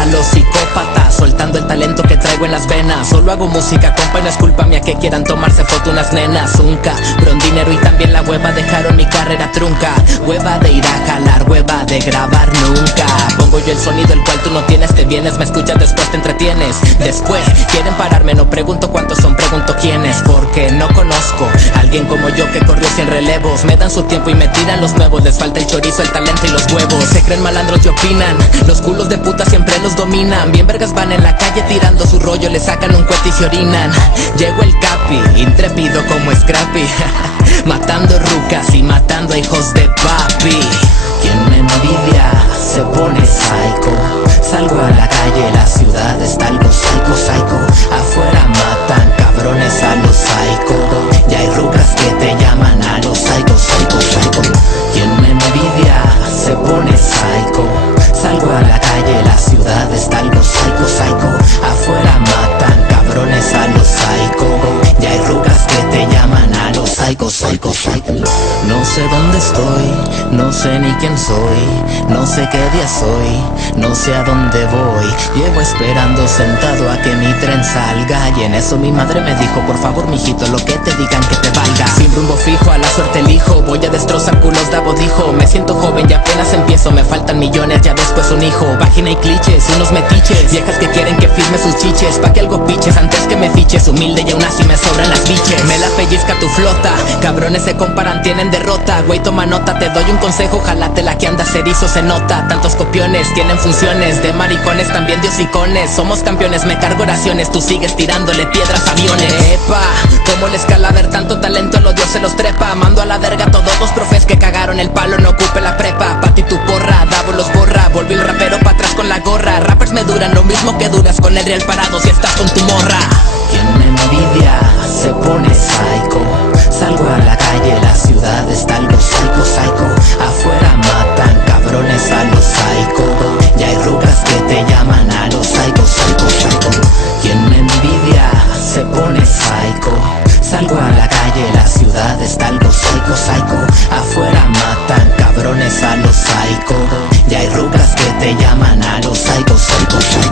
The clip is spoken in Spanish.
a los psicópatas, soltando el talento que traigo en las venas. Solo hago música, compa, y no es culpa mía que quieran tomarse foto unas nenas. Un cabrón dinero y también la hueva dejaron mi carrera trunca. Hueva de ir a jalar, hueva de grabar nunca. Pongo yo el sonido el cual tú no tienes, te vienes, me escuchas, después te entretienes. Después quieren pararme, no pregunto cuántos son, pregunto quiénes. Porque no conozco a alguien como yo que corrió 100 relevos. Me dan su tiempo y me tiran los nuevos. Les falta el chorizo, el talento y los huevos. Se creen malandros y opinan, los culos de puta siempre los dominan. Bien vergas van en la calle tirando su rollo, le sacan un cohete y se orinan. Llegó el capi, intrépido como Scrappy matando rucas y matando a hijos de papi. Quien me envidia se pone psycho. Salgo a la calle, la ciudad está algo psycho, psycho. Afuera matan cabrones a los psycho. Ya hay rucas que te llaman a los psycho, psycho, psycho. Quien me envidia se pone psycho. Salgo a la calle, la ciudad está algo psycho, psycho. Afuera matan cabrones a los psycho. Ya hay rucas que te llaman a los psycho, psycho, psycho. No sé dónde estoy, no sé ni quién soy, no sé qué día soy, no sé a dónde voy. Llevo esperando sentado a que mi tren salga, y en eso mi madre me dijo: por favor mijito, lo que te digan que te valga. Sin rumbo fijo, a la suerte elijo, voy a destrozar culos, Davo dijo. Me siento joven y apenas empiezo, me faltan millones, ya después un hijo. Página y clichés, unos metiches, viejas que quieren que firme sus chiches, pa' que algo piches antes que me fiches. Humilde y aún así me sobran las biches. Me la pellizca tu flota, cabrones se comparan, tienen derrota. Güey, toma nota, te doy un consejo, jalate la que andas erizo, se nota. Tantos copiones tienen funciones de maricones, también de hocicones. Somos campeones, me cargo oraciones, tú sigues tirándole piedras a aviones. Epa, como el escalader, tanto talento el odio se los trepa. Mando a la verga a todos los profes que cagaron el palo, no ocupe la prepa. Pa' ti tu porra, Davo los borra, volví el rapero pa' atrás con la gorra. Rappers me duran lo mismo que duras con el real parado si estás con tu morra. Quien me envidia se pone psycho. Salgo a la calle, la ciudad está algo psycho, psycho. Afuera matan cabrones a los psycho. Ya hay rucas que te llaman a los psycho, psycho, psycho. Quien me envidia se pone psycho. Salgo a la calle, la ciudad está algo psycho, psycho. Afuera matan cabrones a los psycho. Ya hay rucas que te llaman a los psycho, psycho, psycho.